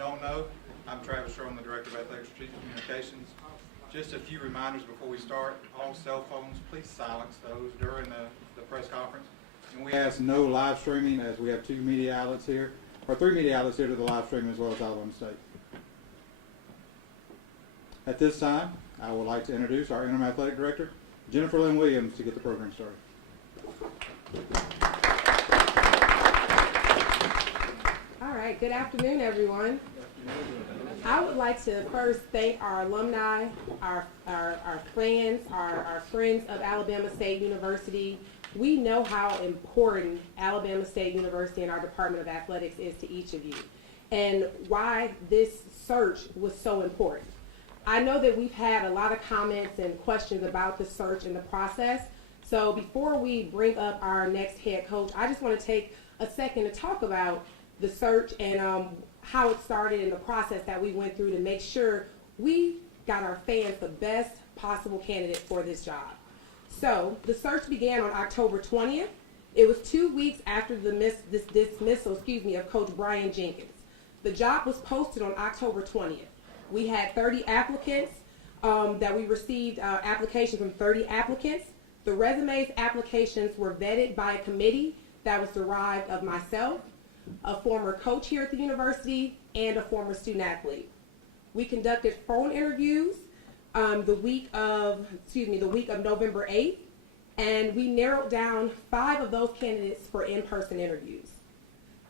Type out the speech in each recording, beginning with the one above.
don't know, I'm Travis Sherman, the Director of Athletic Strategic Communications. Just a few reminders before we start. All cell phones, please silence those during the press conference. And we ask no live streaming, as we have 2 media outlets here, or 3 media outlets here to the live streaming, as well as Alabama State. At this time, I would like to introduce our Interim Athletic Director, Jennifer Lynn Williams, to get the program started. All right, good afternoon, everyone. I would like to first thank our alumni, our fans, our friends of Alabama State University. We know how important Alabama State University and our Department of Athletics is to each of you, and why this search was so important. I know that we've had a lot of comments and questions about the search and the process. So before we bring up our next head coach, I just want to take a second to talk about the search and how it started and the process that we went through to make sure we got our fans the best possible candidate for this job. So the search began on October 20th. It was 2 weeks after the dismissal of Coach Brian Jenkins. The job was posted on October 20th. We had 30 applicants that we received applications from 30 applicants. The resumes applications were vetted by a committee that was derived of myself, a former coach here at the university, and a former student athlete. We conducted phone interviews the week of November 8th, and we narrowed down 5 of those candidates for in-person interviews.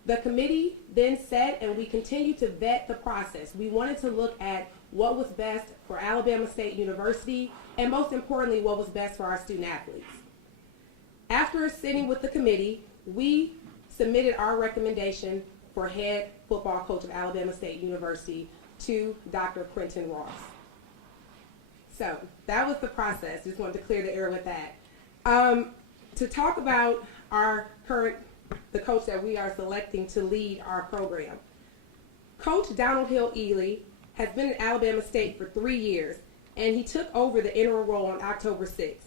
The committee then set, and we continued to vet the process. We wanted to look at what was best for Alabama State University, and most importantly, what was best for our student athletes. After sitting with the committee, we submitted our recommendation for head football coach of Alabama State University to Dr. Quentin Ross. So that was the process. Just wanted to clear the air with that. To talk about the coach that we are selecting to lead our program. Coach Donald Hill Ely has been at Alabama State for 3 years, and he took over the interim role on October 6th.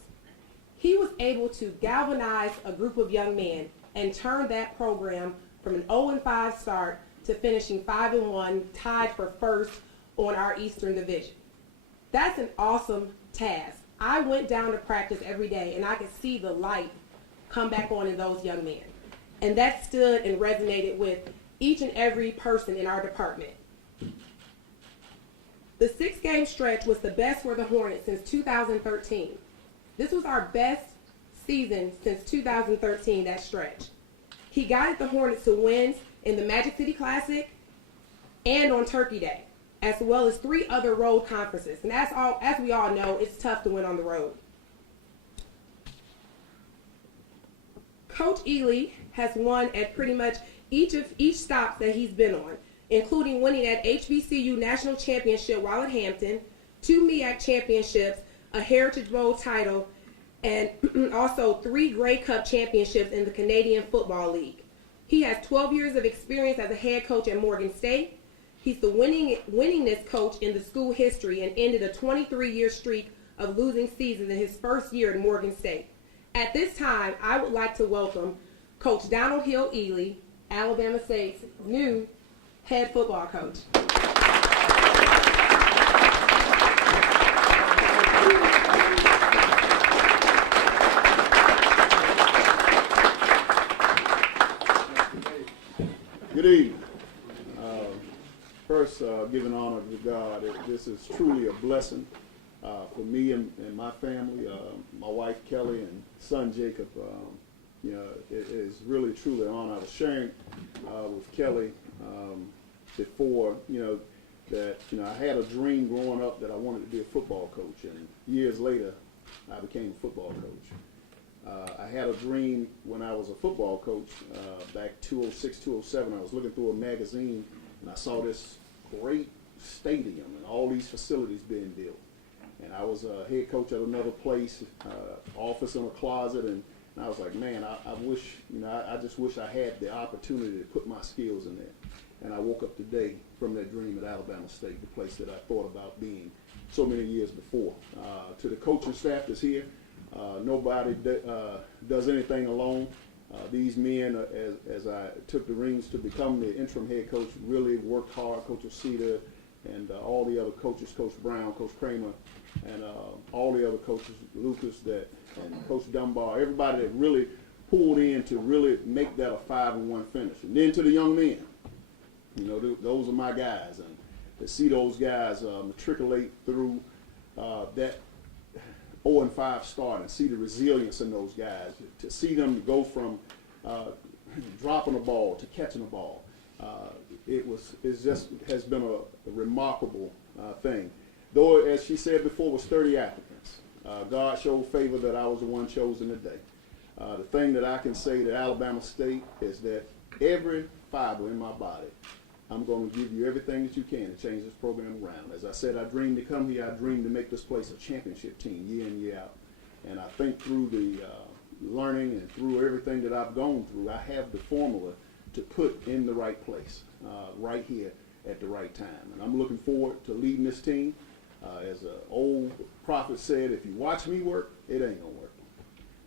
He was able to galvanize a group of young men and turn that program from an 0-5 start to finishing 5-1, tied for first on our Eastern Division. That's an awesome task. I went down to practice every day, and I could see the light come back on in those young men. And that stood and resonated with each and every person in our department. The 6-game stretch was the best for the Hornets since 2013. This was our best season since 2013, that stretch. He guided the Hornets to wins in the Magic City Classic and on Turkey Day, as well as 3 other road conferences. And as we all know, it's tough to win on the road. Coach Ely has won at pretty much each stop that he's been on, including winning at HBCU National Championship while at Hampton, 2 MEAC championships, a Heritage Bowl title, and also 3 Grey Cup championships in the Canadian Football League. He has 12 years of experience as a head coach at Morgan State. He's the winningest coach in the school history and ended a 23-year streak of losing seasons in his first year at Morgan State. At this time, I would like to welcome Coach Donald Hill Ely, Alabama State's new head football coach. Good evening. First, giving honor to God. This is truly a blessing for me and my family, my wife Kelly and son Jacob. It is really truly an honor. I was sharing with Kelly before, that I had a dream growing up that I wanted to be a football coach, and years later, I became a football coach. I had a dream when I was a football coach back 2006, 2007. I was looking through a magazine and I saw this great stadium and all these facilities being built. And I was a head coach at another place, office in a closet, and I was like, man, I wish, I just wish I had the opportunity to put my skills in there. And I woke up today from that dream at Alabama State, the place that I thought about being so many years before. To the coaching staff that's here, nobody does anything alone. These men, as I took the reins to become the interim head coach, really worked hard. Coach Osita and all the other coaches, Coach Brown, Coach Kramer, and all the other coaches, Lucas, and Coach Dunbar, everybody that really pulled in to really make that a 5-1 finish. And then to the young men, you know, those are my guys, and to see those guys matriculate through that 0-5 start and see the resilience in those guys, to see them go from dropping a ball to catching a ball, it just has been a remarkable thing. Though, as she said before, it was 30 applicants. God showed favor that I was the one chosen today. The thing that I can say to Alabama State is that every fiber in my body, I'm going to give you everything that you can to change this program around. As I said, I dreamed to come here. I dreamed to make this place a championship team year in, year out. And I think through the learning and through everything that I've gone through, I have the formula to put in the right place, right here at the right time. And I'm looking forward to leading this team. As an old prophet said, if you watch me work, it ain't going to work.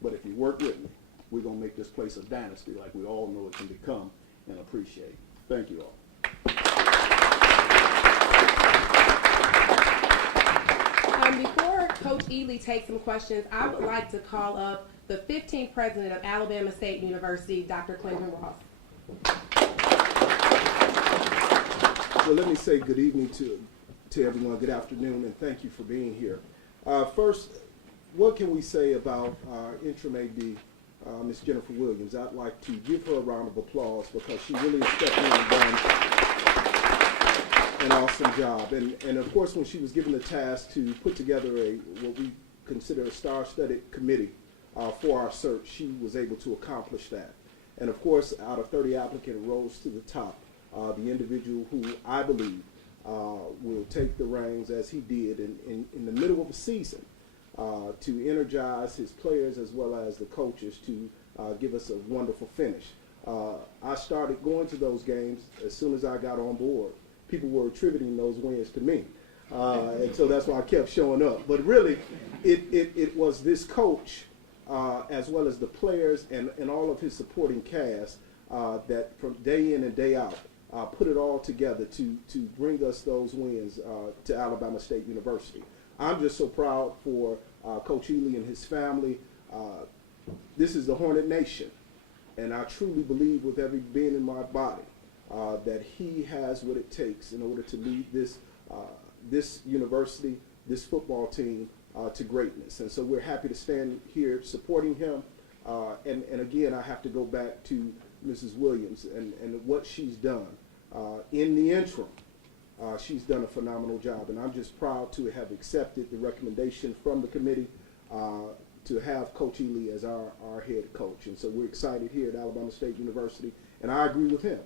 But if you work with me, we're going to make this place a dynasty like we all know it can become and appreciate. Thank you all. Before Coach Ely takes some questions, I would like to call up the 15th president of Alabama State University, Dr. Clinton Ross. Well, let me say good evening to everyone, good afternoon, and thank you for being here. First, what can we say about our interim AD, Ms. Jennifer Williams? I'd like to give her a round of applause because she really stepped in and done an awesome job. And of course, when she was given the task to put together what we consider a star-studded committee for our search, she was able to accomplish that. And of course, out of 30 applicants, rose to the top, the individual who I believe will take the reins as he did in the middle of a season to energize his players as well as the coaches to give us a wonderful finish. I started going to those games as soon as I got on board. People were attributing those wins to me. And so that's why I kept showing up. But really, it was this coach as well as the players and all of his supporting cast that from day in and day out put it all together to bring us those wins to Alabama State University. I'm just so proud for Coach Ely and his family. This is the Hornet Nation, and I truly believe with every being in my body that he has what it takes in order to lead this university, this football team to greatness. And so we're happy to stand here supporting him. And again, I have to go back to Mrs. Williams and what she's done in the interim. She's done a phenomenal job, and I'm just proud to have accepted the recommendation from the committee to have Coach Ely as our head coach. And so we're excited here at Alabama State University, and I agree with him.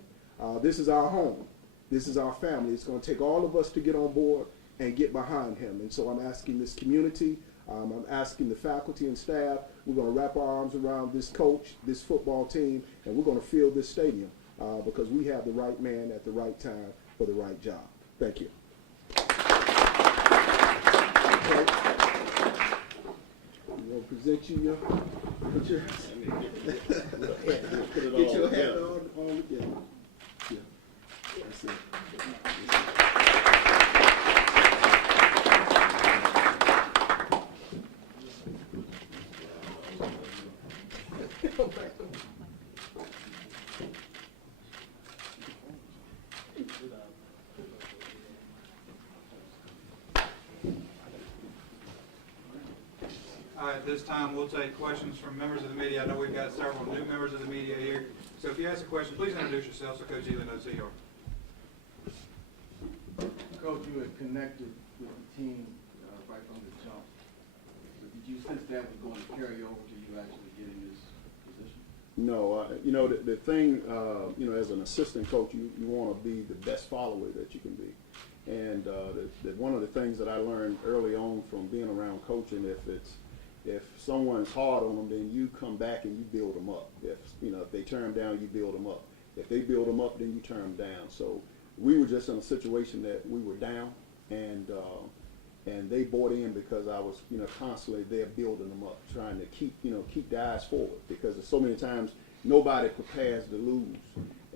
This is our home. This is our family. It's going to take all of us to get on board and get behind him. And so I'm asking this community, I'm asking the faculty and staff, we're going to wrap our arms around this coach, this football team, and we're going to fill this stadium because we have the right man at the right time for the right job. Thank you. Okay. I'm going to present you your picture. Get your hat on again. Yeah. That's it. At this time, we'll take questions from members of the media. I know we've got several new members of the media here. So if you ask a question, please introduce yourself so Coach Ely knows who you are. Coach, you had connected with the team right from the jump. But did you sense that was going to carry over to you actually getting this position? No, you know, the thing, you know, as an assistant coach, you want to be the best follower that you can be. And one of the things that I learned early on from being around coaching, if someone's hard on them, then you come back and you build them up. If they turn them down, you build them up. If they build them up, then you turn them down. So we were just in a situation that we were down, and they bought in because I was, constantly there building them up, trying to keep the eyes forward. Because so many times nobody prepares to lose.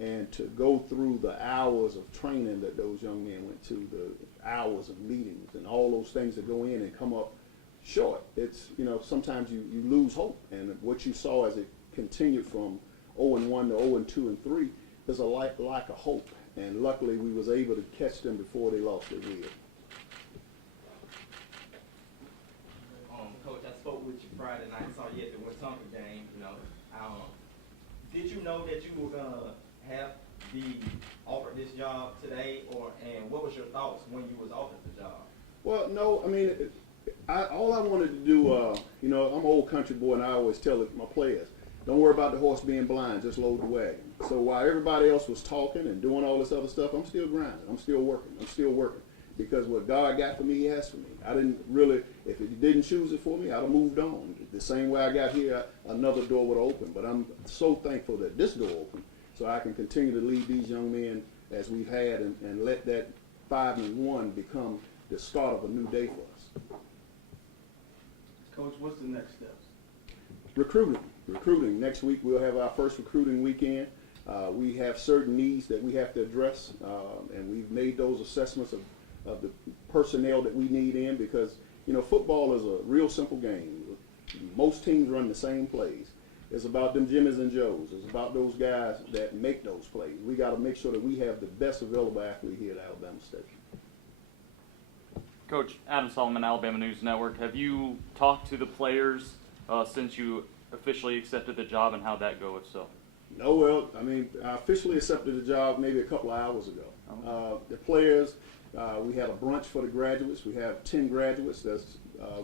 And to go through the hours of training that those young men went to, the hours of meetings and all those things that go in and come up short, it's, you know, sometimes you lose hope. And what you saw as it continued from 0-1 to 0-2 and 3 is a lack of hope. And luckily we was able to catch them before they lost their will. Coach, I spoke with you Friday night, saw you at the Wetumpka game, you know. Did you know that you were gonna be offered this job today, and what was your thoughts when you was offered the job? Well, no, I mean, all I wanted to do, you know, I'm an old country boy, and I always tell my players, don't worry about the horse being blind, just load the wagon. So while everybody else was talking and doing all this other stuff, I'm still grinding, I'm still working. Because what God got for me, He has for me. I didn't really, if He didn't choose it for me, I'd have moved on. The same way I got here, another door would open. But I'm so thankful that this door opened, so I can continue to lead these young men as we've had, and let that 5-1 become the start of a new day for us. Coach, what's the next steps? Recruiting. Next week we'll have our first recruiting weekend. We have certain needs that we have to address, and we've made those assessments of the personnel that we need in, because, you know, football is a real simple game. Most teams run the same plays. It's about them Jimmys and Joes. It's about those guys that make those plays. We got to make sure that we have the best available athlete here at Alabama State. Coach, Adam Solomon, Alabama News Network. Have you talked to the players since you officially accepted the job, and how'd that go, if so? No, well, I mean, I officially accepted the job maybe a couple of hours ago. The players, we had a brunch for the graduates. We have 10 graduates that's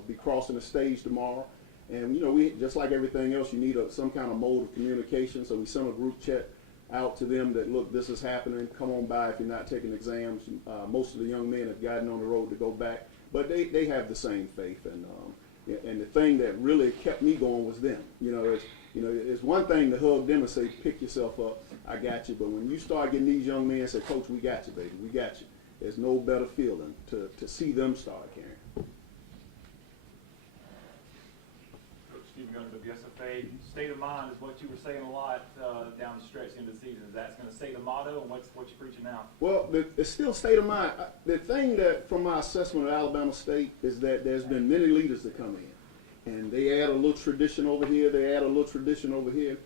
be crossing the stage tomorrow. And, you know, we, just like everything else, you need some kind of mode of communication. So we sent a group chat out to them that, look, this is happening. Come on by if you're not taking exams. Most of the young men have gotten on the road to go back. But they have the same faith. And the thing that really kept me going was them. It's one thing to hug them and say, pick yourself up, I got you. But when you start getting these young men and say, Coach, we got you, baby, we got you. There's no better feeling to see them start carrying. Coach Stephen Gunn, WSFA. State of mind is what you were saying a lot down the stretch into the season. Is that going to stay the motto, and what's you're preaching now? Well, it's still state of mind. The thing that, from my assessment of Alabama State, is that there's been many leaders that come in, and they add a little tradition over here, they add a little tradition over here.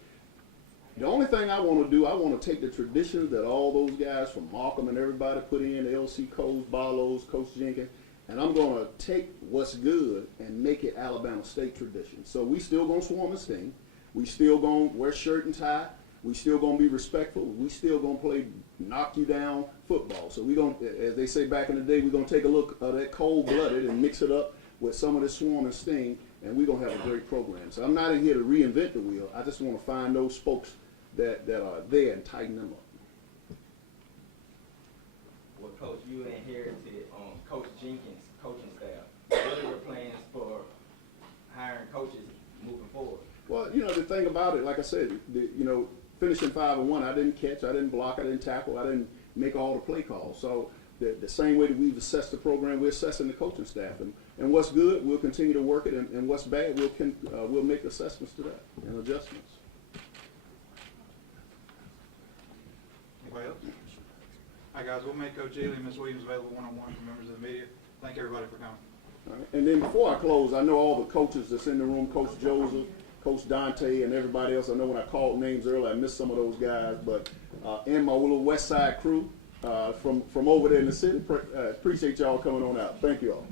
The only thing I want to do, I want to take the traditions that all those guys from Markham and everybody put in, LC Coles, Barlows, Coach Jenkins, and I'm going to take what's good and make it Alabama State tradition. So we still going to swarm and sting. We still going to wear shirt and tie. We still going to be respectful. We still going to play knock you down football. So we going to, as they say back in the day, we're going to take a look at that cold-blooded and mix it up with some of this swarm and sting, and we're going to have a great program. So I'm not in here to reinvent the wheel. I just want to find those spokes that are there and tighten them up. Well, Coach, you inherited Coach Jenkins' coaching staff. What are your plans for hiring coaches moving forward? Well, you know, the thing about it, like I said, finishing 5-1, I didn't catch, I didn't block, I didn't tackle, I didn't make all the play calls. So the same way that we've assessed the program, we're assessing the coaching staff. And what's good, we'll continue to work it, and what's bad, we'll make assessments to that and adjustments. Anybody else? All right, guys, we'll make Coach Ely and Ms. Williams available one-on-one for members of the media. Thank everybody for coming. All right. And then before I close, I know all the coaches that's in the room, Coach Joseph, Coach Dante, and everybody else. I know when I called names earlier, I missed some of those guys. But and my little West Side crew from over there in the city, appreciate y'all coming on out. Thank you all.